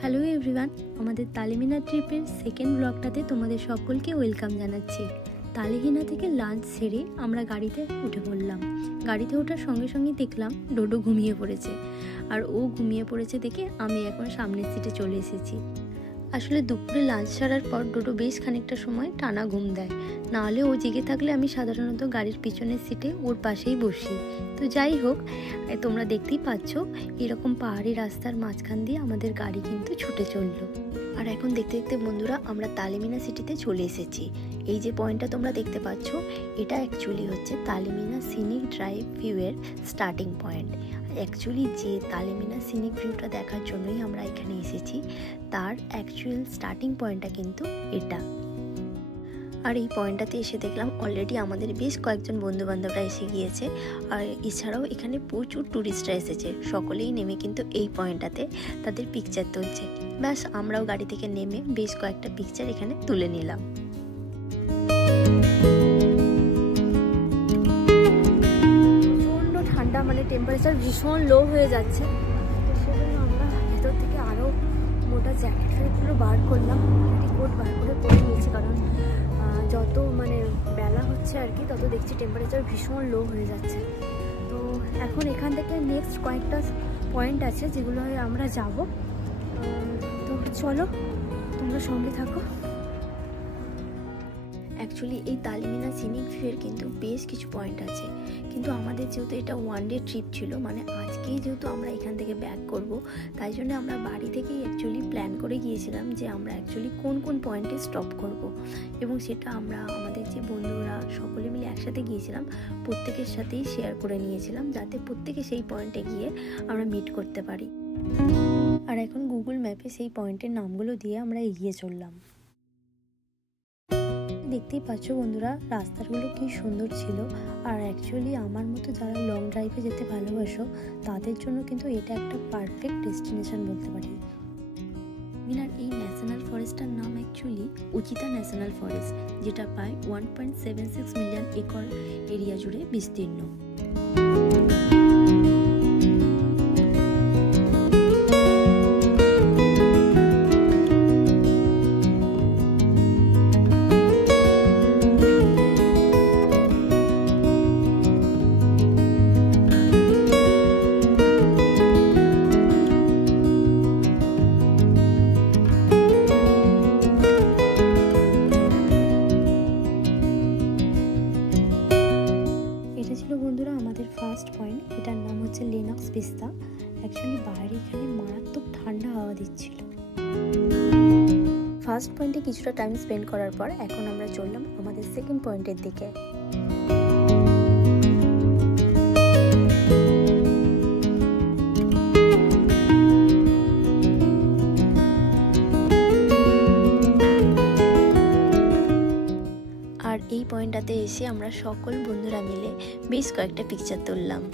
Hello everyone, আমাদের তালেমিনা ট্রিপের second ব্লগটাতে তোমাদের সকলকে ওয়েলকাম জানাচ্ছি। তালেহিনা থেকে লাঞ্চ সেরে আমরা গাড়িতে উঠে পড়লাম। গাড়িতে ওঠার সঙ্গে সঙ্গে দেখলাম ডোডো ঘুমিয়ে পড়েছে, আর ও ঘুমিয়ে পড়েছে দেখে আমি এখন সামনের সিটে চলে এসেছি। আসলে দুপুরে লাঞ্চ সারার পর ডোডো বেশ খানিকটা সময় টানা ঘুম দেয়, নাহলে ও জেগে থাকলে আমি সাধারণত গাড়ির পিছনের সিটে ওর পাশেই বসি। তো যাই হোক, তোমরা দেখতেই পাচ্ছ এরকম পাহাড়ি রাস্তার মাঝখান দিয়ে আমাদের গাড়ি কিন্তু ছুটে চললো। আর এখন দেখতে দেখতে বন্ধুরা আমরা তালেমিনা সিটিতে চলে এসেছি। এই যে পয়েন্টটা তোমরা দেখতে পাচ্ছ, এটা অ্যাকচুয়ালি হচ্ছে তালেমিনা সিনিক ড্রাইভ ভিউয়ের স্টার্টিং পয়েন্ট। অ্যাকচুয়ালি যে তালেমিনা সিনিক ভিউটা দেখার জন্যই আমরা এখানে এসেছি, তার অ্যাকচুয়াল স্টার্টিং পয়েন্টটা কিন্তু এটা। আর এই পয়েন্টটাতে এসে দেখলাম অলরেডি আমাদের বেশ কয়েকজন বন্ধুবান্ধবরা এসে গিয়েছে, আর এছাড়াও এখানে প্রচুর ট্যুরিস্টরা এসেছে। সকলেই নেমে কিন্তু এই পয়েন্টটাতে তাদের পিকচার তুলছে। ব্যাস আমরাও গাড়ি থেকে নেমে বেশ কয়েকটা পিকচার এখানে তুলে নিলাম। প্রচণ্ড ঠান্ডা, মানে টেম্পারেচার ভীষণ লো হয়ে যাচ্ছে, তো সেজন্য আমরা ভেতর থেকে আরও মোটা জ্যাকেটগুলো বার করলাম, কোট বার করে পরে নিয়েছি, কারণ যত মানে বেলা হচ্ছে আর কি তত দেখছি টেম্পারেচার ভীষণ লো হয়ে যাচ্ছে। তো এখন এখান থেকে নেক্সট কয়েকটা পয়েন্ট আছে যেগুলো আমরা যাব, তো চলো তোমরা সঙ্গে থাকো। অ্যাকচুয়ালি এই তালেমিনা সিনিক ভিউয়ের কিন্তু বেশ কিছু পয়েন্ট আছে, কিন্তু আমাদের যেহেতু এটা ওয়ান ডে ট্রিপ ছিল, মানে আজকেই যেহেতু আমরা এখান থেকে ব্যাক করব, তাই জন্য আমরা বাড়ি থেকেই অ্যাকচুয়ালি প্ল্যান করে গিয়েছিলাম যে আমরা অ্যাকচুয়ালি কোন কোন পয়েন্টে স্টপ করব, এবং সেটা আমরা আমাদের যে বন্ধুরা সকলে মিলে একসাথে গিয়েছিলাম প্রত্যেকের সাথেই শেয়ার করে নিয়েছিলাম, যাতে প্রত্যেকে সেই পয়েন্টে গিয়ে আমরা মিট করতে পারি। আর এখন গুগল ম্যাপে সেই পয়েন্টের নামগুলো দিয়ে আমরা এগিয়ে চললাম। দেখতেই পাচ্ছ বন্ধুরা রাস্তাগুলো কি সুন্দর ছিল, আর অ্যাকচুয়ালি আমার মতো যারা লং ড্রাইভে যেতে ভালোবাসো তাদের জন্য কিন্তু এটা একটা পারফেক্ট ডেস্টিনেশন বলতে পারি। মিনার এই ন্যাশনাল ফরেস্টটার নাম অ্যাকচুয়ালি উচিতা ন্যাশনাল ফরেস্ট, যেটা প্রায় 1.76 মিলিয়ন একর এরিয়া জুড়ে বিস্তীর্ণ। বন্ধুরা আমাদের ফার্স্ট পয়েন্ট, এটার নাম হচ্ছে লেনক্স ভিস্তা। অ্যাকচুয়ালি বাইরে এখানে মারাত্মক ঠান্ডা হাওয়া দিচ্ছিল। ফার্স্ট পয়েন্টে কিছুটা টাইম স্পেন্ড করার পর এখন আমরা চললাম আমাদের সেকেন্ড পয়েন্টের দিকে। আর এই পয়েন্টটাতে এসে আমরা সকল বন্ধুরা মিলে বেশ কয়েকটা পিকচার তুললাম।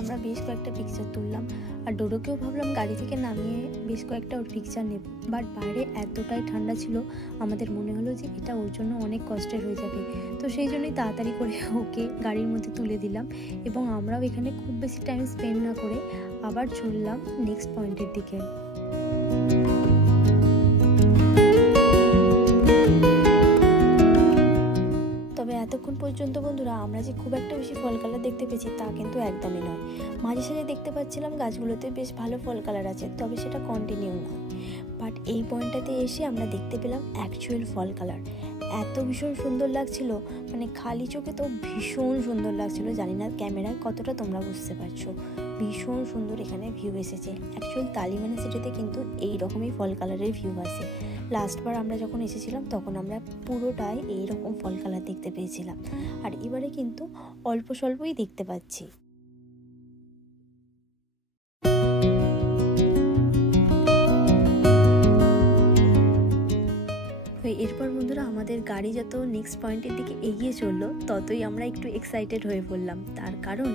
আমরা বেশ কয়েকটা পিকচার তুললাম, আর ডোডোকেও ভাবলাম গাড়ি থেকে নামিয়ে বেশ কয়েকটা ওর পিকচার নেব। বাট বাইরে এতটাই ঠান্ডা ছিল, আমাদের মনে হলো যে এটা ওর জন্য অনেক কষ্টের হয়ে যাবে। তো সেই জন্যই তাড়াতাড়ি করে ওকে গাড়ির মধ্যে তুলে দিলাম, এবং আমরাও এখানে খুব বেশি টাইম স্পেন্ড না করে আবার চললাম নেক্সট পয়েন্টের দিকে। তবে এতক্ষণ পর্যন্ত বন্ধুরা আমরা যে খুব একটা বেশি ফল কালার দেখতে পেয়েছি তা কিন্তু একদমই নয়। মাঝে সাঝে দেখতে পাচ্ছিলাম গাছগুলোতে বেশ ভালো ফল কালার আছে, তবে সেটা কন্টিনিউ নয়। বাট এই পয়েন্টটাতে এসে আমরা দেখতে পেলাম অ্যাকচুয়াল ফল কালার। এত ভীষণ সুন্দর লাগছিল, মানে খালি চোখে তো ভীষণ সুন্দর লাগছিল। জানি না ক্যামেরায় কতটা তোমরা বুঝতে পারছো। ভীষণ সুন্দর এখানে ভিউ এসেছে। অ্যাকচুয়াল তালিমানা সিটিতে কিন্তু এই রকমই ফল কালারের ভিউ আসে। লাস্টবার আমরা যখন এসেছিলাম তখন আমরা পুরোটাই এই রকম ফল কালার দেখতে পেয়েছিলাম, আর এবারে কিন্তু অল্প স্বল্পই দেখতে পাচ্ছি। এরপর বন্ধুরা আমাদের গাড়ি যত নেক্সট পয়েন্টের দিকে এগিয়ে চললো, ততই আমরা একটু এক্সাইটেড হয়ে পড়লাম। তার কারণ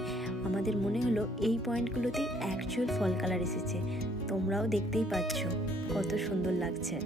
আমাদের মনে হলো এই পয়েন্টগুলোতেই অ্যাকচুয়াল ফল কালার এসেছে। তোমরাও দেখতেই পাচ্ছ কত সুন্দর লাগছে।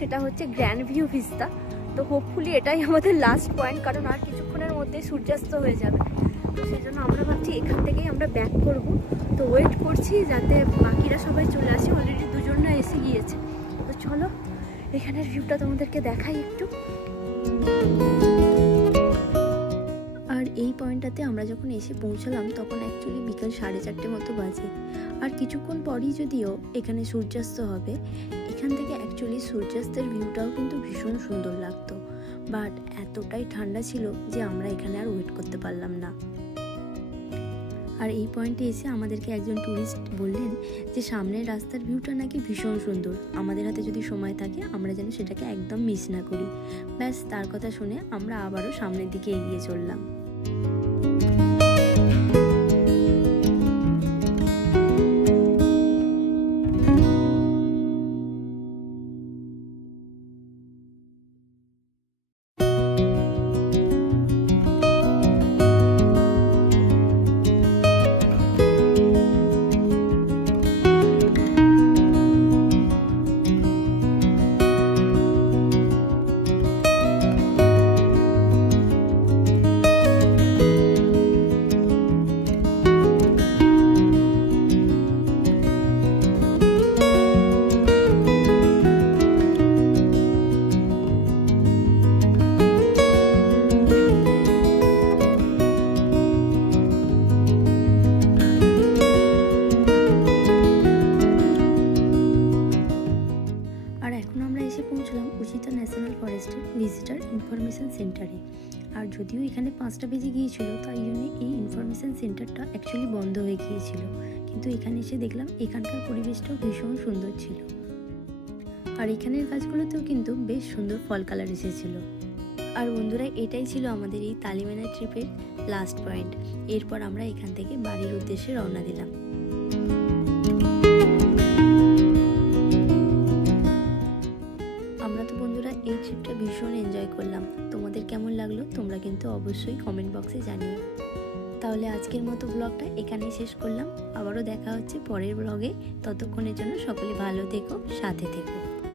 সেটা হচ্ছে গ্র্যান্ড ভিউ ভিস্তা। তো হোপফুলি এটাই আমাদের লাস্ট পয়েন্ট, কারণ আর কিছুক্ষণের মধ্যে সূর্যাস্ত হয়ে যাবে। তো সেই জন্য আমরা ভাবছি এখান থেকেই আমরা ব্যাক করব। তো ওয়েট করছি যাতে বাকিরা সবাই চলে আসে। অলরেডি দুজনরা এসে গিয়েছে। তো চলো এখানের ভিউটা তোমাদেরকে দেখাই একটু। আর এই পয়েন্টটাতে আমরা যখন এসে পৌঁছালাম তখন অ্যাকচুয়ালি বিকাল 4:30 মতো বাজে। আর কিছুক্ষণ পরই যদিও এখানে সূর্যাস্ত হবে। এখান থেকে অ্যাকচুয়ালি সূর্যাস্তের ভিউটাও কিন্তু ভীষণ সুন্দর লাগতো, বাট এতটাই ঠান্ডা ছিল যে আমরা এখানে আর ওয়েট করতে পারলাম না। আর এই পয়েন্টে এসে আমাদেরকে একজন ট্যুরিস্ট বললেন যে সামনের রাস্তার ভিউটা নাকি ভীষণ সুন্দর, আমাদের হাতে যদি সময় থাকে আমরা যেন সেটাকে একদম মিস না করি। ব্যাস তার কথা শুনে আমরা আবারও সামনের দিকে এগিয়ে চললাম। এসে পৌঁছলাম উচিতা ন্যাশনাল ফরেস্টের ভিজিটার ইনফরমেশন সেন্টারে। আর যদিও এখানে 5টা বেজে গিয়েছিল, তাই জন্য এই ইনফরমেশন সেন্টারটা অ্যাকচুয়ালি বন্ধ হয়ে গিয়েছিল, কিন্তু এখানে এসে দেখলাম এখানকার পরিবেশটাও ভীষণ সুন্দর ছিল। আর এখানের গাছগুলোতেও কিন্তু বেশ সুন্দর ফল কালার এসেছিল। আর বন্ধুরা, এটাই ছিল আমাদের এই তালিমেনা ট্রিপের লাস্ট পয়েন্ট। এরপর আমরা এখান থেকে বাড়ির উদ্দেশ্যে রওনা দিলাম। আমরা তো বন্ধুরা এই ট্রিপটা ভীষণ এনজয় করলাম। তোমাদের কেমন লাগলো তোমরা কিন্তু অবশ্যই কমেন্ট বক্সে জানিও। তাহলে আজকের মতো ব্লগটা এখানেই শেষ করলাম। আবারও দেখা হচ্ছে পরের ব্লগে। ততক্ষণের জন্য সকলে ভালো থেকো, সাথে থেকো।